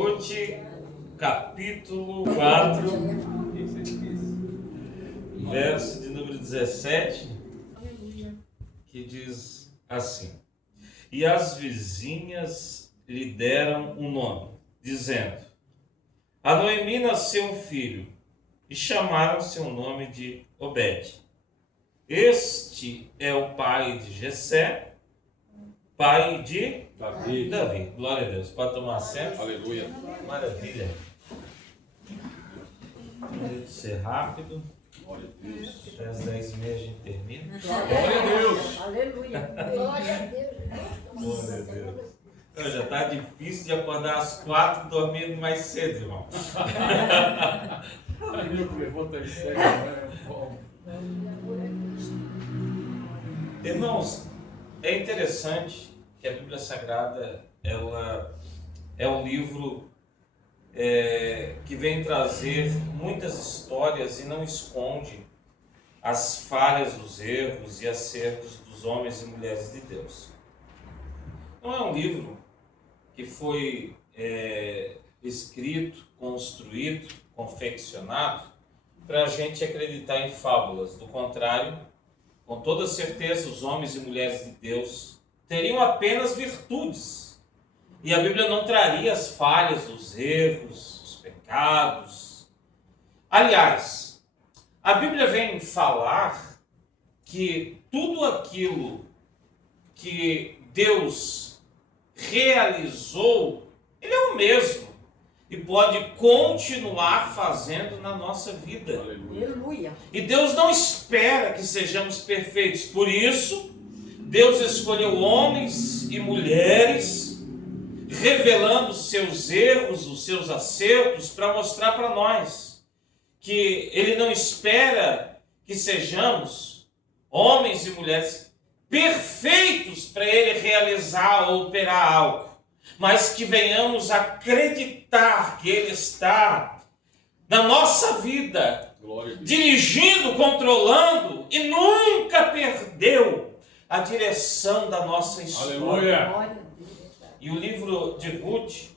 Ruth, capítulo 4, verso de número 17, que diz assim: E as vizinhas lhe deram um nome, dizendo: A Noemi nasceu um filho, e chamaram seu nome de Obed. Este é o pai de Jessé, pai de Davi. Glória a Deus. Pode tomar assento? Aleluia. Maravilha. Vou ser rápido. Glória a Deus. Até às 10h30 a gente termina. Glória a Deus. Aleluia. Glória a Deus. Glória a Deus. Então, já está difícil de acordar às 4 dormindo mais cedo, irmão. Meu que levanta em sério, né? Bom. Irmãos, é interessante que a Bíblia Sagrada ela é um livro que vem trazer muitas histórias e não esconde as falhas, os erros e acertos dos homens e mulheres de Deus. Não é um livro que foi escrito, construído, confeccionado para a gente acreditar em fábulas. Do contrário, com toda certeza, os homens e mulheres de Deus teriam apenas virtudes. E a Bíblia não traria as falhas, os erros, os pecados. Aliás, a Bíblia vem falar que tudo aquilo que Deus realizou, Ele é o mesmo e pode continuar fazendo na nossa vida. Aleluia. E Deus não espera que sejamos perfeitos. Por isso, Deus escolheu homens e mulheres, revelando os seus erros, os seus acertos, para mostrar para nós que Ele não espera que sejamos homens e mulheres perfeitos para Ele realizar ou operar algo, mas que venhamos acreditar que Ele está na nossa vida, dirigindo, controlando, e nunca perdeu a direção da nossa história. Aleluia. E o livro de Ruth,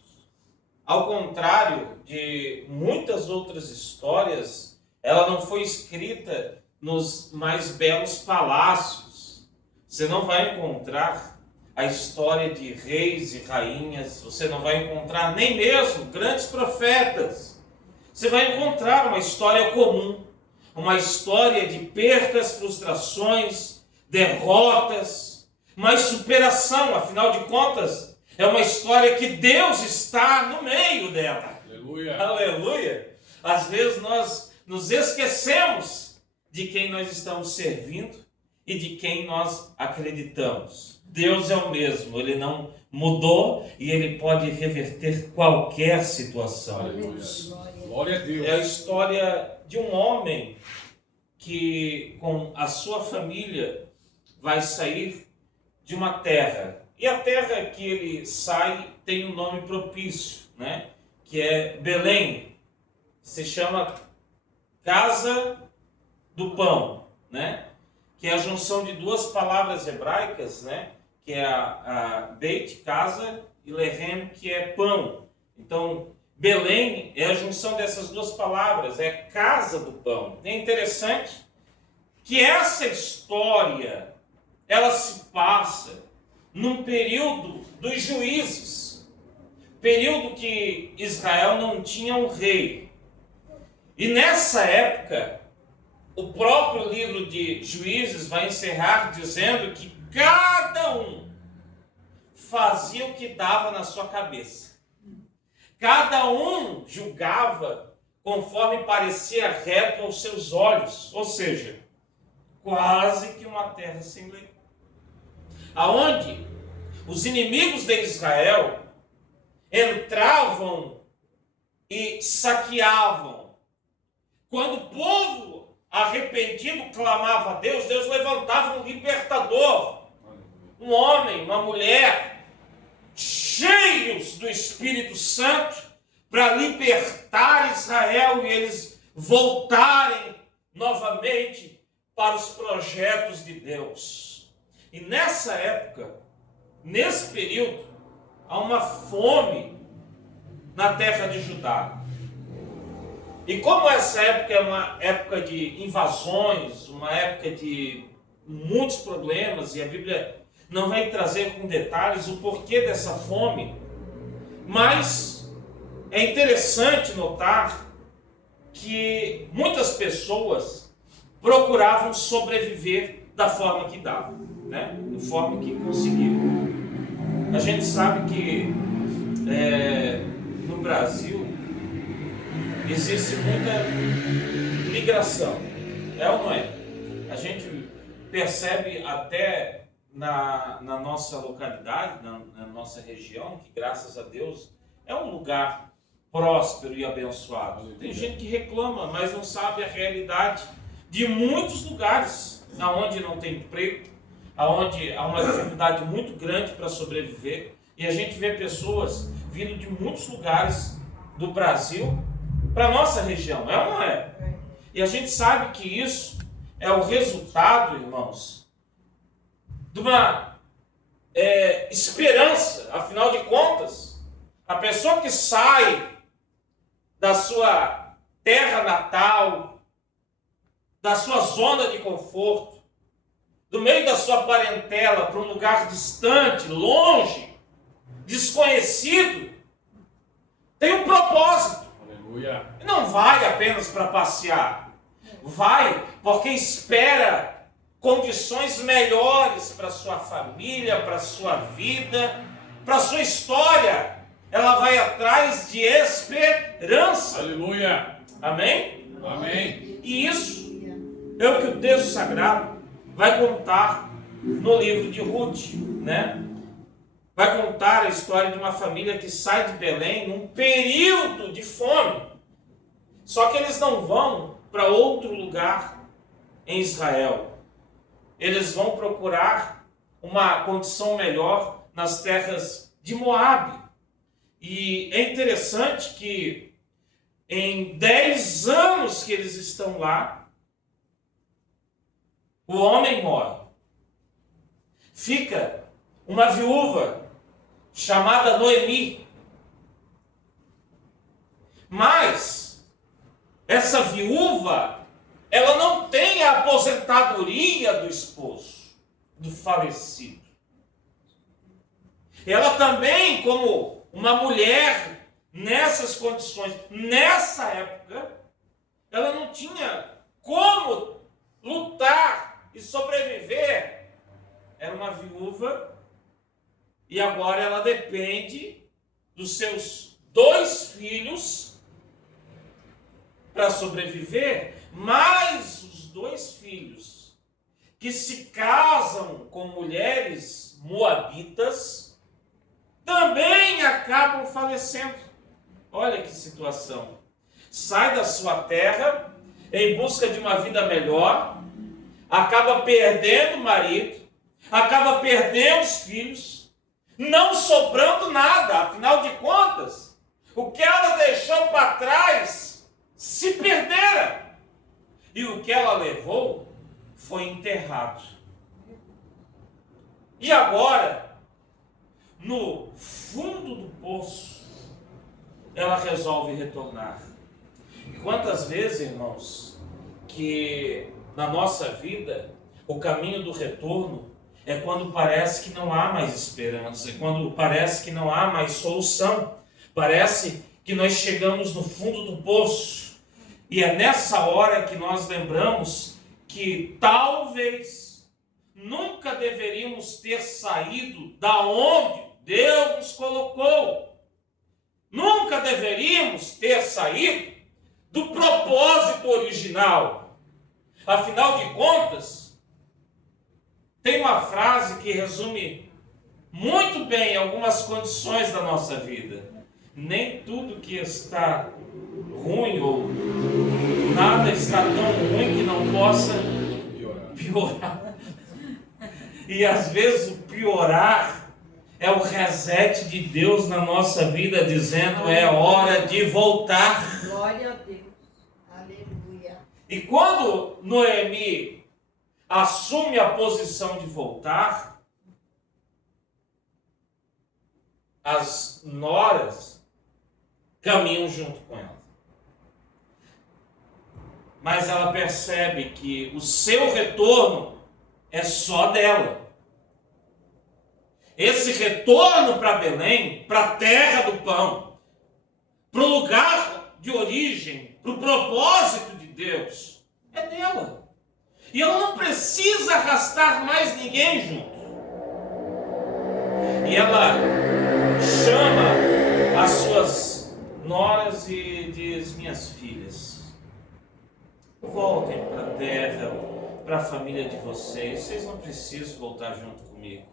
ao contrário de muitas outras histórias, ela não foi escrita nos mais belos palácios. Você não vai encontrar a história de reis e rainhas, você não vai encontrar nem mesmo grandes profetas. Você vai encontrar uma história comum, uma história de perdas, frustrações, derrotas, mas superação. Afinal de contas, é uma história que Deus está no meio dela. Aleluia. Aleluia. Às vezes nós nos esquecemos de quem nós estamos servindo e de quem nós acreditamos. Deus é o mesmo, Ele não mudou e Ele pode reverter qualquer situação. Aleluia. Glória a Deus. É a história de um homem que, com a sua família, vai sair de uma terra. E a terra que ele sai tem um nome propício, né? Que é Belém. Se chama Casa do Pão, né? Que é a junção de duas palavras hebraicas, né? Que é a Beit, casa, e Lehem, que é pão. Então, Belém é a junção dessas duas palavras, é casa do pão. É interessante que essa história, ela se passa num período dos juízes, período que Israel não tinha um rei. E nessa época, o próprio livro de Juízes vai encerrar dizendo que cada um fazia o que dava na sua cabeça. Cada um julgava conforme parecia reto aos seus olhos. Ou seja, quase que uma terra sem lei. Aonde os inimigos de Israel entravam e saqueavam. Quando o povo arrependido clamava a Deus, Deus levantava um libertador, um homem, uma mulher, cheios do Espírito Santo, para libertar Israel e eles voltarem novamente para os projetos de Deus. E nessa época, nesse período, há uma fome na terra de Judá. E como essa época é uma época de invasões, uma época de muitos problemas, e a Bíblia não vai trazer com detalhes o porquê dessa fome, mas é interessante notar que muitas pessoas procuravam sobreviver da forma que davam, né? Da forma que conseguiam. A gente sabe que no Brasil existe muita migração, é ou não é? A gente percebe até na nossa localidade, na nossa região, que graças a Deus é um lugar próspero e abençoado. Tem gente que reclama, mas não sabe a realidade de muitos lugares onde não tem emprego, onde há uma dificuldade muito grande para sobreviver. E a gente vê pessoas vindo de muitos lugares do Brasil para a nossa região, é ou não é? E a gente sabe que isso é o resultado, irmãos, de uma esperança. Afinal de contas, a pessoa que sai da sua terra natal, da sua zona de conforto, do meio da sua parentela para um lugar distante, longe, desconhecido, tem um propósito. Aleluia. Não vai apenas para passear, vai porque espera condições melhores para sua família, para sua vida, para sua história. Ela vai atrás de esperança. Aleluia. Amém? Amém. E isso é o que o texto sagrado vai contar no livro de Ruth, né? Vai contar a história de uma família que sai de Belém num período de fome. Só que eles não vão para outro lugar em Israel. Eles vão procurar uma condição melhor nas terras de Moabe. E é interessante que em 10 anos que eles estão lá, o homem morre. Fica uma viúva chamada Noemi. Mas essa viúva, ela não tem a aposentadoria do esposo, do falecido. Ela também, como uma mulher nessas condições, nessa época, ela não tinha como lutar e sobreviver. Era uma viúva e agora ela depende dos seus 2 filhos para sobreviver, mais os 2 filhos que se casam com mulheres moabitas também acabam falecendo. Olha que situação. Sai da sua terra em busca de uma vida melhor, acaba perdendo o marido, acaba perdendo os filhos, não sobrando nada. Afinal de contas, o que ela deixou para trás se perdera. E o que ela levou foi enterrado. E agora, no fundo do poço, ela resolve retornar. E quantas vezes, irmãos, que na nossa vida o caminho do retorno é quando parece que não há mais esperança, é quando parece que não há mais solução, parece que nós chegamos no fundo do poço. E é nessa hora que nós lembramos que talvez nunca deveríamos ter saído da onde Deus nos colocou. Nunca deveríamos ter saído do propósito original. Afinal de contas, tem uma frase que resume muito bem algumas condições da nossa vida. Nem tudo que está ruim ou nada está tão ruim que não possa piorar. E às vezes o piorar é o reset de Deus na nossa vida, dizendo é hora de voltar. Glória a Deus. Aleluia. E quando Noemi assume a posição de voltar, as noras caminham junto com ela. Mas ela percebe que o seu retorno é só dela. Esse retorno para Belém, para a terra do pão, para o lugar de origem, para o propósito de Deus, é dela. E ela não precisa arrastar mais ninguém junto. E ela chama as suas noras e diz: minhas filhas, voltem para a terra, para a família de vocês não precisam voltar junto comigo.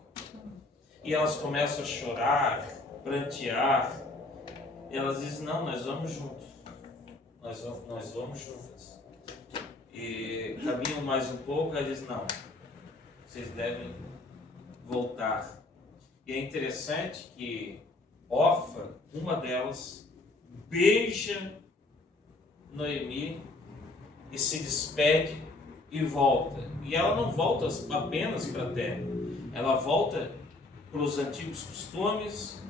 E elas começam a chorar, prantear, e elas dizem: não, nós vamos juntos, nós vamos juntas. E caminham mais um pouco, ela diz: não, vocês devem voltar. E é interessante que Orfa, uma delas, beija Noemi e se despede e volta. E ela não volta apenas para a terra, ela volta para os antigos costumes,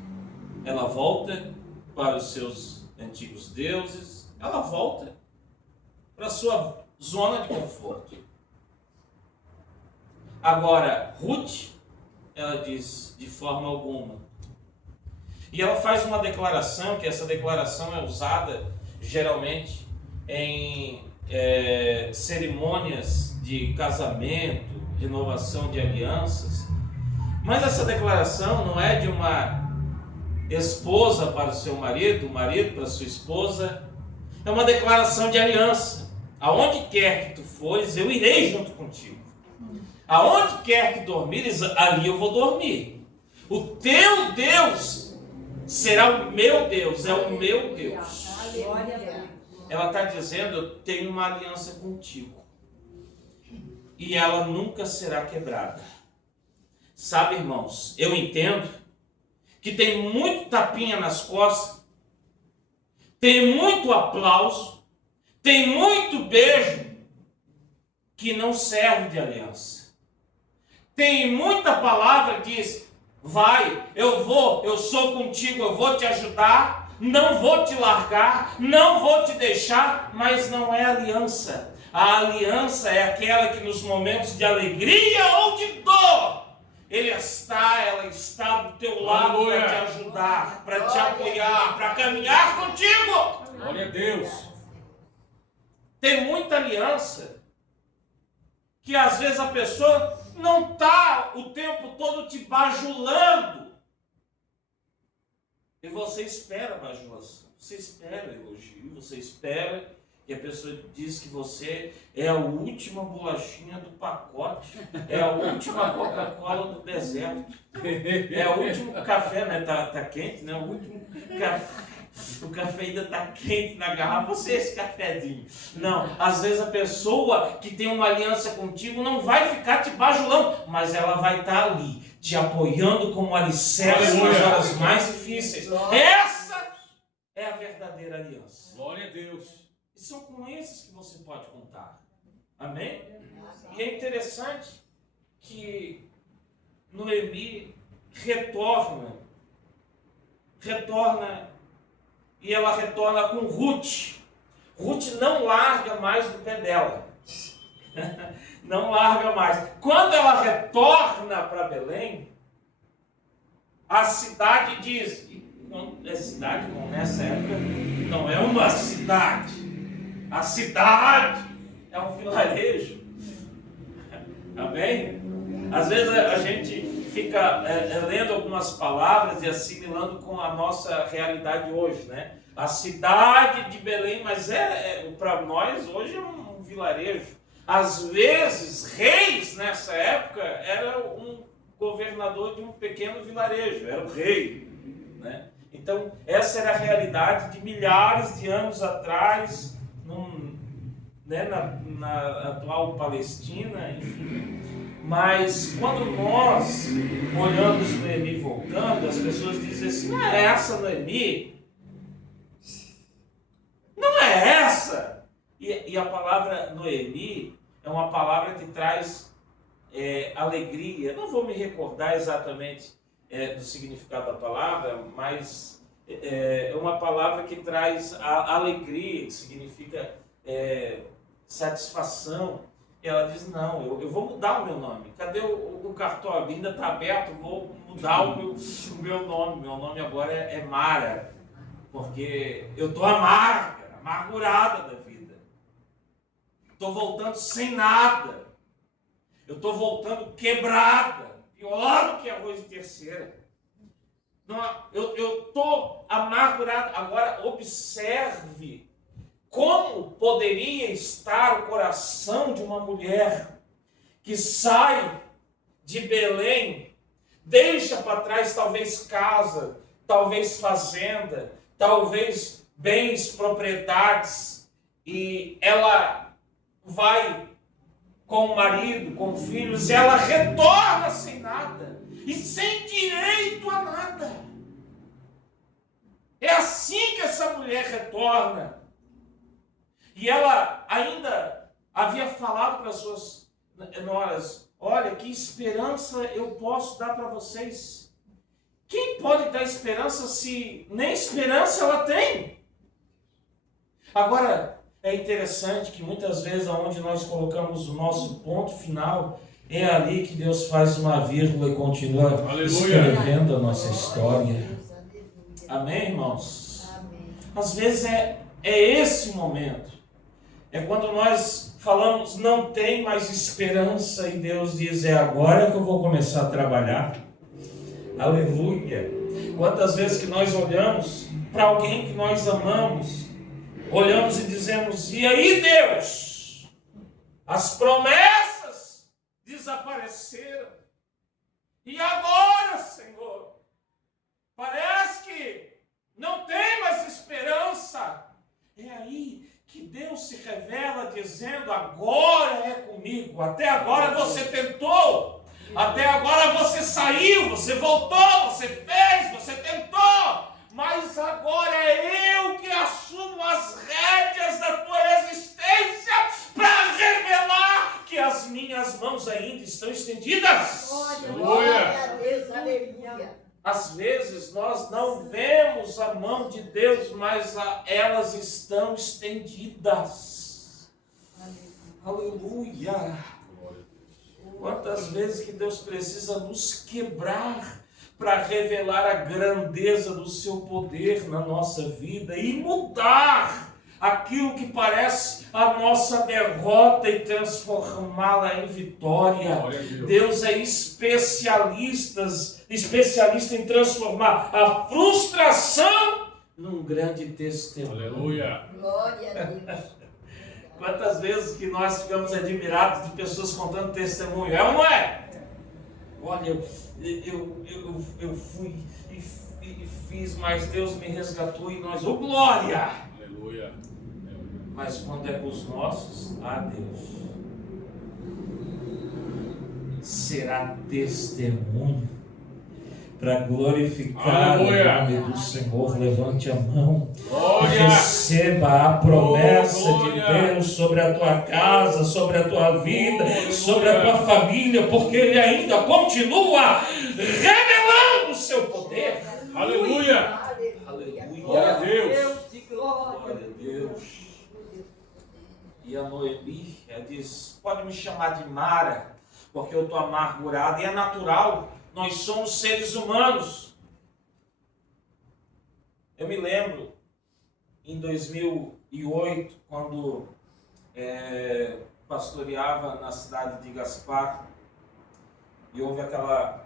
ela volta para os seus antigos deuses, ela volta para a sua zona de conforto. Agora, Ruth, ela diz: de forma alguma. E ela faz uma declaração, que essa declaração é usada geralmente em cerimônias de casamento, renovação de alianças. Mas essa declaração não é de uma esposa para o seu marido, o marido para a sua esposa. É uma declaração de aliança. Aonde quer que tu fores, eu irei junto contigo. Aonde quer que dormires, ali eu vou dormir. O teu Deus será o meu Deus, é o meu Deus. Ela está dizendo: eu tenho uma aliança contigo. E ela nunca será quebrada. Sabe, irmãos, eu entendo que tem muito tapinha nas costas, tem muito aplauso, tem muito beijo que não serve de aliança. Tem muita palavra que diz: vai, eu vou, eu sou contigo, eu vou te ajudar, não vou te largar, não vou te deixar, mas não é aliança. A aliança é aquela que nos momentos de alegria ou de dor, ela está do teu lado para te ajudar, para te apoiar, para caminhar contigo. Glória a Deus. Tem muita aliança que às vezes a pessoa não está o tempo todo te bajulando. E você espera a bajulação, você espera elogio, você espera que a pessoa diz que você é a última bolachinha do pacote, é a última Coca-Cola do deserto, é o último café, né? Tá quente, né? O último café. O café ainda está quente na garrafa, você esse cafezinho. Não, às vezes a pessoa que tem uma aliança contigo não vai ficar te bajulando, mas ela vai estar ali, te apoiando como alicerce nas horas mais difíceis. Essa é a verdadeira aliança. Glória a Deus. E são com esses que você pode contar. Amém? E é interessante que Noemi retorna e ela retorna com Ruth. Ruth não larga mais do pé dela. Não larga mais. Quando ela retorna para Belém, a cidade diz... É cidade, não, nessa época não é uma cidade. A cidade é um vilarejo. Amém? Às vezes a gente fica lendo algumas palavras e assimilando com a nossa realidade hoje, né? A cidade de Belém, mas para nós hoje é um vilarejo. Às vezes, reis nessa época era um governador de um pequeno vilarejo, era o rei, né? Então, essa era a realidade de milhares de anos atrás, na atual Palestina, enfim. Mas quando nós olhamos Noemi voltando, as pessoas dizem assim: não é essa Noemi? Não é essa? E a palavra Noemi é uma palavra que traz alegria. Não vou me recordar exatamente do significado da palavra, mas é uma palavra que traz a alegria, que significa satisfação. E ela diz, não, eu vou mudar o meu nome. Cadê o cartório? Ainda está aberto, vou mudar o meu nome. Meu nome agora é Mara, porque eu estou amargurada da vida. Estou voltando sem nada. Eu estou voltando quebrada, pior do que arroz de terceira. Eu estou amargurado. Agora, observe como poderia estar o coração de uma mulher que sai de Belém, deixa para trás talvez casa, talvez fazenda, talvez bens, propriedades, e ela vai com o marido, com filhos, e ela retorna sem nada e sem direito a nada. É assim que essa mulher retorna. E ela ainda havia falado para as suas noras, olha, que esperança eu posso dar para vocês. Quem pode dar esperança se nem esperança ela tem? Agora, é interessante que muitas vezes onde nós colocamos o nosso ponto final, é ali que Deus faz uma vírgula e continua escrevendo a nossa história. Amém, irmãos? Amém. Às vezes é esse o momento. É quando nós falamos, não tem mais esperança, e Deus diz, é agora que eu vou começar a trabalhar. Aleluia! Quantas vezes que nós olhamos para alguém que nós amamos, olhamos e dizemos, e aí Deus? As promessas desapareceram. E agora, Senhor? Parece que não tem mais esperança. É aí que Deus se revela dizendo, agora é comigo. Até agora você tentou. Até agora você saiu, você voltou, você fez, você tentou. Mas agora é eu que assumo as rédeas da tua existência para revelar que as minhas mãos ainda estão estendidas. Glória a Deus, aleluia. Às vezes nós não vemos a mão de Deus, mas elas estão estendidas. Aleluia. Quantas vezes que Deus precisa nos quebrar para revelar a grandeza do seu poder na nossa vida e mudar aquilo que parece a nossa derrota e transformá-la em vitória. Deus é especialista em transformar a frustração num grande testemunho. Aleluia. Glória a Deus. Quantas vezes que nós ficamos admirados de pessoas contando testemunho, é ou não é? Olha, eu fui e fiz, mas Deus me resgatou e nós, glória! Aleluia. Mas quando é com os nossos, Deus será testemunho para glorificar Aleluia. o nome do Senhor. Levante a mão. Glória. Receba a promessa de Glória. Deus sobre a tua casa, sobre a tua vida, sobre a tua família, porque Ele ainda continua revelando o seu poder. Aleluia. Aleluia. Glória a Deus. Glória a Deus. E a Noemi, ela diz, pode me chamar de Mara, porque eu estou amargurada, e é natural, nós somos seres humanos. Eu me lembro, em 2008, quando pastoreava na cidade de Gaspar, e houve aquela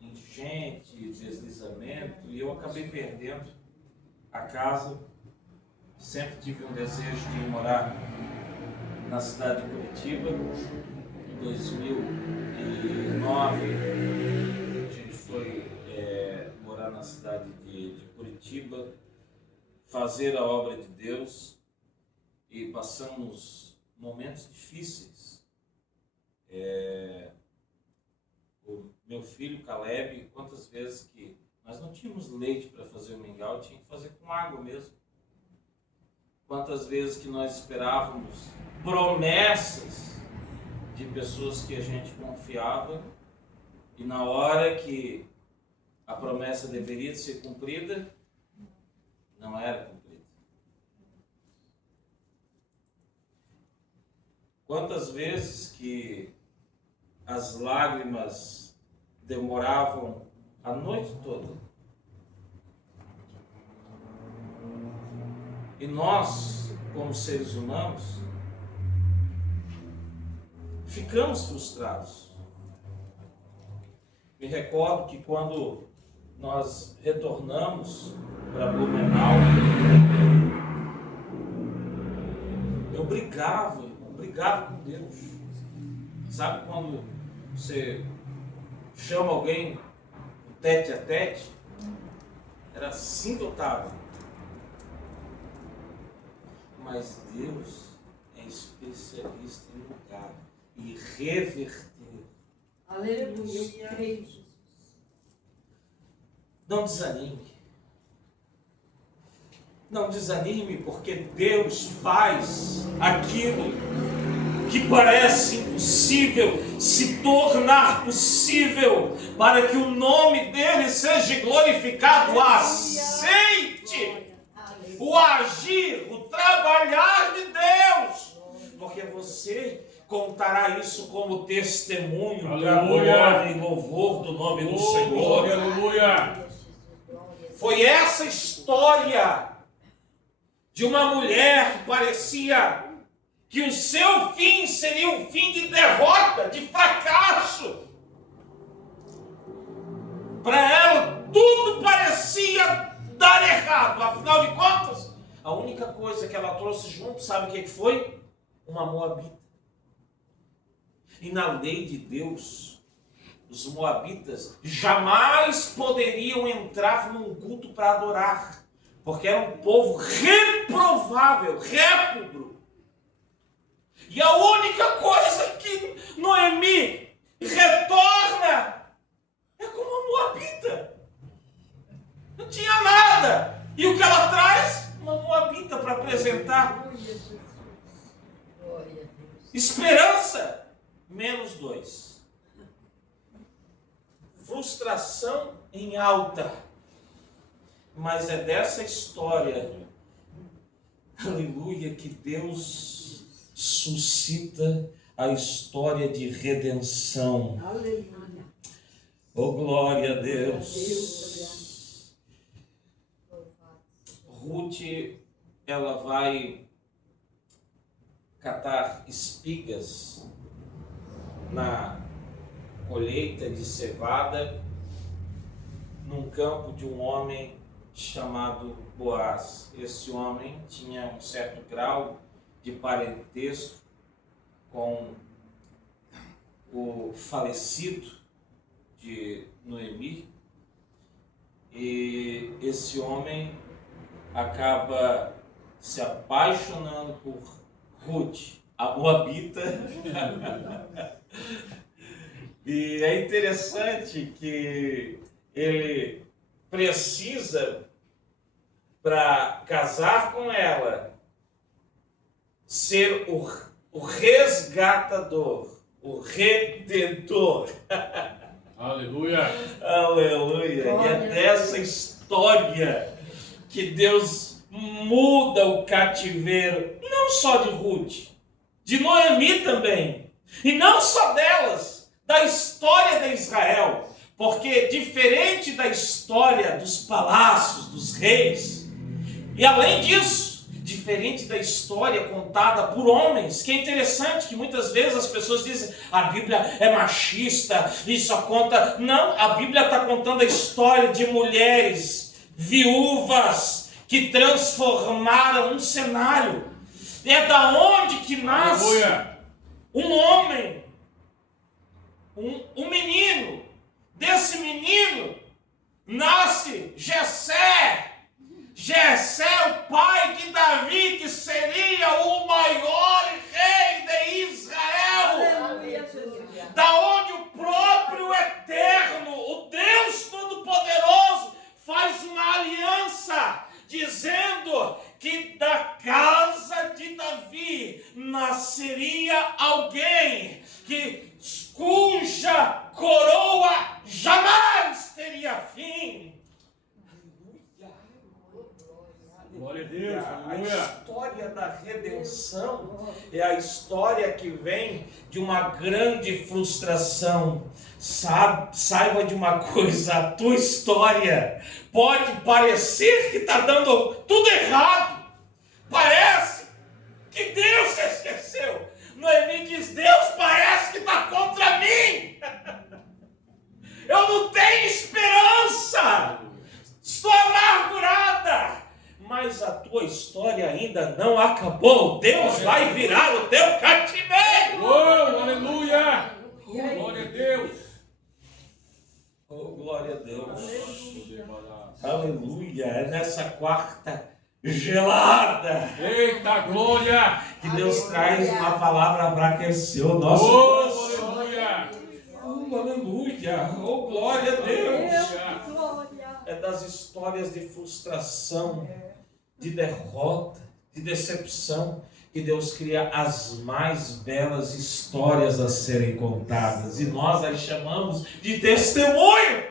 enchente, deslizamento, e eu acabei perdendo a casa. Sempre tive um desejo de morar na cidade de Curitiba. Em 2009, a gente foi morar na cidade de Curitiba, fazer a obra de Deus, e passamos momentos difíceis. O meu filho Caleb, quantas vezes que nós não tínhamos leite para fazer o mingau, tinha que fazer com água mesmo. Quantas vezes que nós esperávamos promessas de pessoas que a gente confiava, e na hora que a promessa deveria ser cumprida, não era cumprida. Quantas vezes que as lágrimas demoravam a noite toda. E nós, como seres humanos, ficamos frustrados. Me recordo que quando nós retornamos para Blumenau, eu brigava com Deus. Sabe quando você chama alguém tete a tete? Era assim que eu estava. Mas Deus é especialista em mudar e reverter. Aleluia, eu creio, Jesus. Não desanime. Não desanime, porque Deus faz aquilo que parece impossível se tornar possível para que o nome dele seja glorificado. Aceite o agir, o trabalhar de Deus, porque você contará isso como testemunho para glória e louvor do nome do Senhor. Aleluia! Foi essa história de uma mulher que parecia que o seu fim seria um fim de derrota, de fracasso. Para ela, tudo parecia dar errado. Afinal de contas, a única coisa que ela trouxe junto, sabe o que foi? Uma moabita. E na lei de Deus, os moabitas jamais poderiam entrar num culto para adorar, porque era um povo reprovável, réprobo. E a única coisa que Noemi retorna é como uma moabita. Não tinha nada. E o que ela traz? Uma moabita para apresentar. Esperança, -2. Frustração em alta. Mas é dessa história, aleluia, que Deus suscita a história de redenção. Aleluia. Oh, glória a Deus. Ruth, ela vai catar espigas na colheita de cevada num campo de um homem chamado Boaz. Esse homem tinha um certo grau de parentesco com o falecido de Noemi, e esse homem acaba se apaixonando por Ruth, a moabita. E é interessante que ele precisa, para casar com ela, ser o resgatador, o redentor. Aleluia! Aleluia! E é dessa história que Deus muda o cativeiro, não só de Ruth, de Noemi também, e não só delas, da história de Israel, porque diferente da história dos palácios, dos reis, e além disso, diferente da história contada por homens, que é interessante que muitas vezes as pessoas dizem a Bíblia é machista e só conta. Não, a Bíblia está contando a história de mulheres viúvas que transformaram um cenário. É da onde que nasce um homem, um menino. Desse menino nasce Jessé. Jessé, o pai de Davi, que seria o maior rei de Israel. Aleluia, Jesus. Da onde o próprio Eterno, o Deus Todo-Poderoso, faz uma aliança, dizendo que da casa de Davi nasceria alguém cuja coroa jamais teria fim. Glória a Deus, A aleluia. história da redenção é a história que vem de uma grande frustração. Saiba de uma coisa, a tua história pode parecer que está dando tudo errado. Parece que Deus se esqueceu. Noemi diz, Deus parece que está contra mim. Eu não tenho esperança. Estou amargurada. Mas a tua história ainda não acabou. Deus vai virar o teu cativeiro. Oh, aleluia. Glória a Deus. Oh, glória a Deus. Aleluia. É nessa quarta gelada Eita, glória. que Deus traz uma palavra para aquecer o nosso Oh, coração. aleluia. Oh, aleluia. Oh, glória a Deus. Glória. É das histórias de frustração, de derrota, de decepção, que Deus cria as mais belas histórias a serem contadas. E nós as chamamos de testemunho.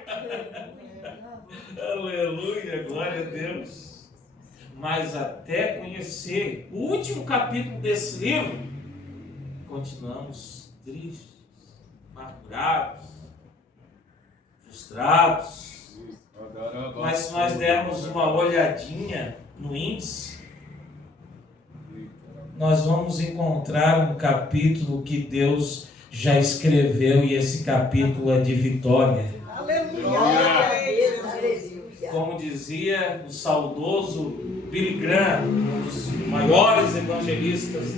Aleluia, glória a Deus. Mas até conhecer o último capítulo desse livro, continuamos tristes, amargurados, frustrados. Mas se nós dermos uma olhadinha no índice, nós vamos encontrar um capítulo que Deus já escreveu, e esse capítulo é de vitória. Aleluia. Como dizia o saudoso Billy Graham, um dos maiores evangelistas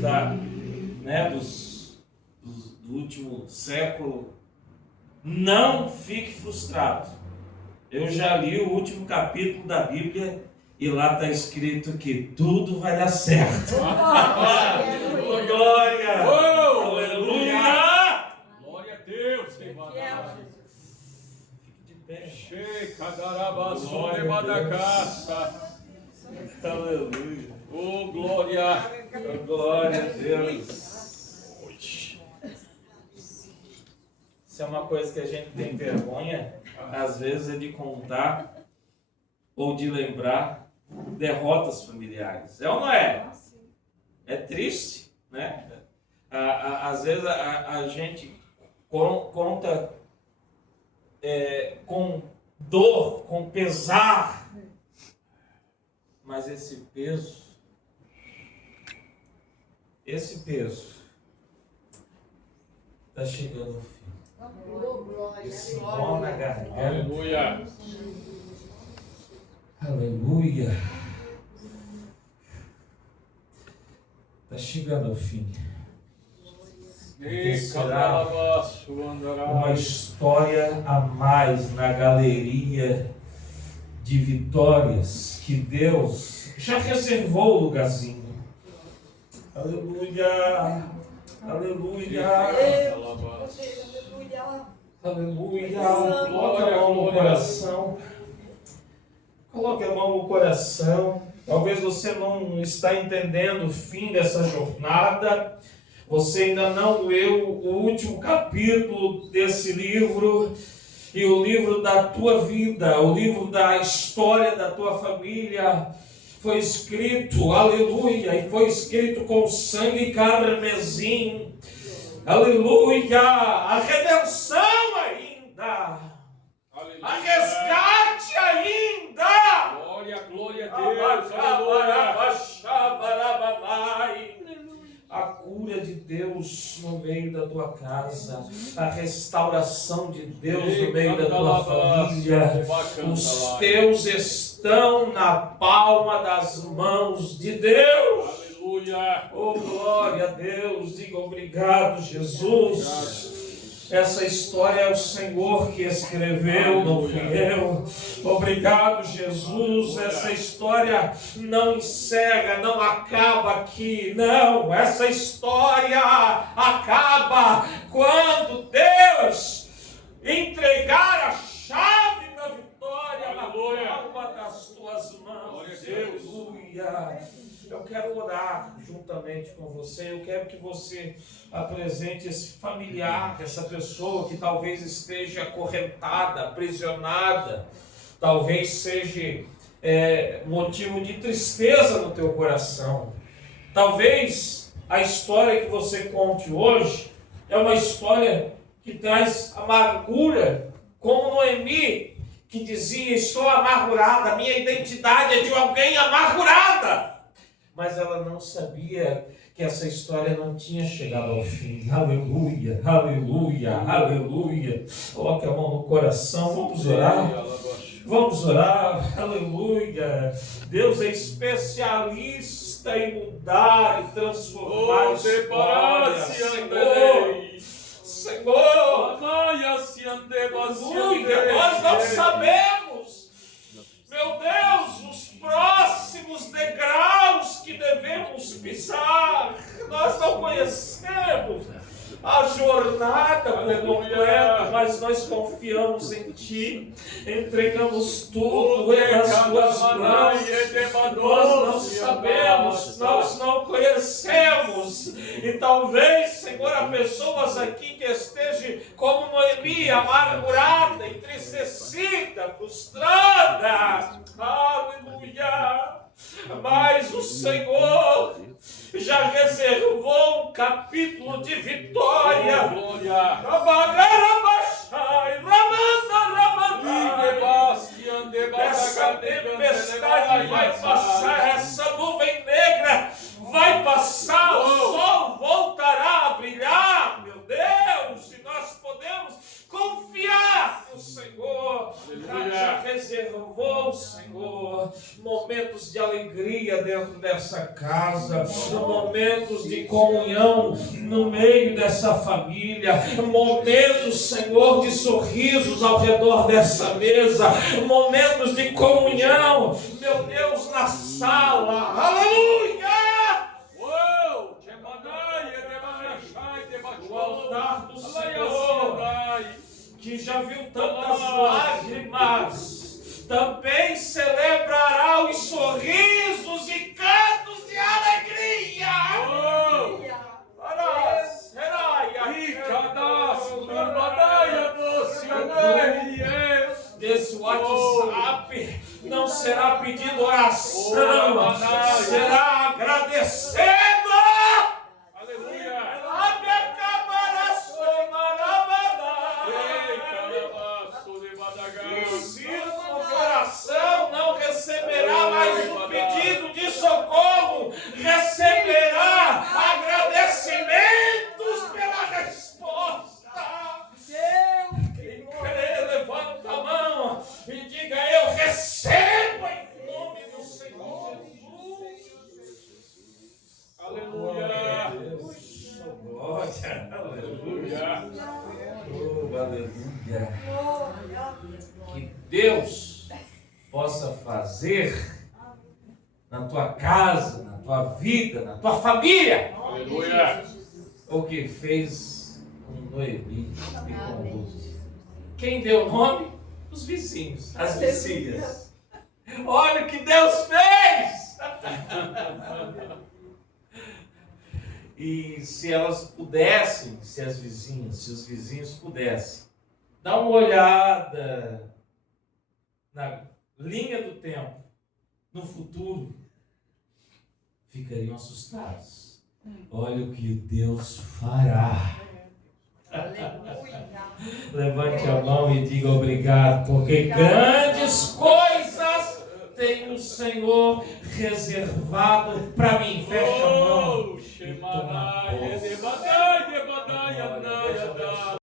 do último século, não fique frustrado. Eu já li o último capítulo da Bíblia e lá está escrito que tudo vai dar certo. Oh, glória! Oh, Aleluia! Glória a Deus. Fique de pé. Aleluia! Oh, glória. Oh, glória a Deus! Isso é uma coisa que a gente tem vergonha, às vezes, é de contar ou de lembrar derrotas familiares. É ou não é? É triste, né? Às vezes a gente conta com dor, com pesar, mas esse peso está chegando ao fim. Esse nó na garganta. Aleluia. Aleluia. Está chegando ao fim. Porque será uma história a mais na galeria de vitórias que Deus já reservou o lugarzinho. Aleluia. Aleluia. Aleluia. Coloque a mão no coração. Coloque a mão no coração. Talvez você não está entendendo o fim dessa jornada. Você ainda não leu o último capítulo desse livro. E o livro da tua vida, o livro da história da tua família, foi escrito, aleluia, e foi escrito com sangue carmesim. Aleluia! A redenção ainda! Aleluia. A resgate ainda! Glória, glória a Deus. Aleluia. A cura de Deus no meio da tua casa, a restauração de Deus no meio da tua família. Os teus estão na palma das mãos de Deus. Aleluia. Oh, glória a Deus, diga obrigado, Jesus. Essa história é o Senhor que escreveu, não fui eu. Obrigado, Jesus. Essa história não encerra, não acaba aqui. Não, essa história acaba quando Deus entregar a chave da vitória na palma das tuas mãos. Aleluia. Eu quero orar juntamente com você. Eu quero que você apresente esse familiar, essa pessoa que talvez esteja acorrentada, aprisionada, talvez seja motivo de tristeza no teu coração. Talvez a história que você conte hoje é uma história que traz amargura, como Noemi, que dizia: estou amargurada, minha identidade é de alguém amargurada. Mas ela não sabia que essa história não tinha chegado ao fim. Aleluia, aleluia, aleluia. Coloque a mão no coração, vamos orar. Vamos orar, aleluia. Deus é especialista em mudar e transformar histórias. Senhor, aleluia, nós não sabemos, meu Deus, os próximos degraus que devemos pisar. Nós não conhecemos a jornada por completo, mas nós confiamos em Ti, entregamos tudo nas Tuas mãos. Nós não sabemos, nós não conhecemos, e talvez, Senhor, há pessoas aqui que estejam como Noemi, amargurada, entristecida, frustrada. Aleluia! Mas o Senhor já reservou um capítulo de vitória. Essa tempestade vai passar, essa nuvem negra vai passar, o sol voltará a brilhar, meu Deus, e nós podemos confiar no Senhor. Já reservou, Senhor, momentos de alegria dentro dessa casa, momentos de comunhão no meio dessa família, momentos, Senhor, de sorrisos ao redor dessa mesa, momentos de comunhão, meu Deus, na sala. Aleluia! O altar do Senhor, que já viu tantas lágrimas, também celebrará os sorrisos e cantos de alegria. Desse WhatsApp não será pedindo oração, será agradecendo. Não receberá mais um pedido de socorro, receberá agradecimentos pela resposta. Quem crê, levanta a mão e diga: eu recebo em nome do Senhor Jesus. Aleluia. Glória. Aleluia. Oh, aleluia. Que Deus possa fazer na tua casa, na tua vida, na tua família, Aleluia. o que fez com Noemi e com Ruth. Quem deu o nome? Os vizinhos, as vizinhas. Olha o que Deus fez! E se elas pudessem, se os vizinhos pudessem, dar uma olhada na linha do tempo, no futuro, ficariam assustados. Olha o que Deus fará. Levante a mão e diga obrigado, porque grandes coisas tem o Senhor reservado para mim. Fecha a mão.